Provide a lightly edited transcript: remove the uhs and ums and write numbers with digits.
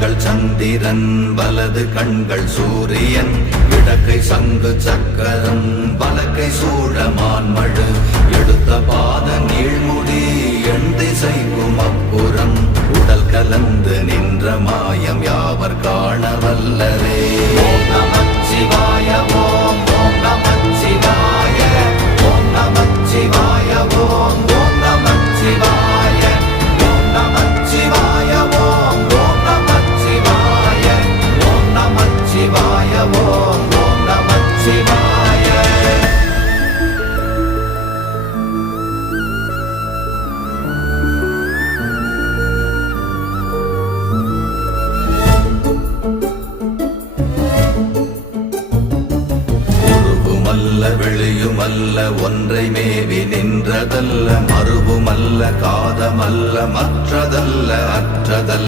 கண்கள் சந்திரன் வலது கண்கள் சூரியன் இடக்கை சங்கு சக்கரம் வலக்கை சூழமான்மழு எடுத்த பாத நீழ்முடி எண் திசைக்கும் அப்புறம் உடல் கலந்து நின்ற மாயம் யாவர் காண வல்லரே. ஓம் நமச்சிவாய ஓம் ஓம் நமச்சிவாய ஓம் நமச்சிவாய ஓம் ஓம் நமச்சிவாய ஓம் நமச்சிவாய ஓம் ஓம் நமச்சிவாய ஓம் நமச்சிவாய ஓம் ஓம் நமச்சிவாய. வெளியுமல்ல ஒன்றை மேவி நின்றதல்ல மறுவுமல்ல காதமல்ல மற்றதல்ல அற்றதல்ல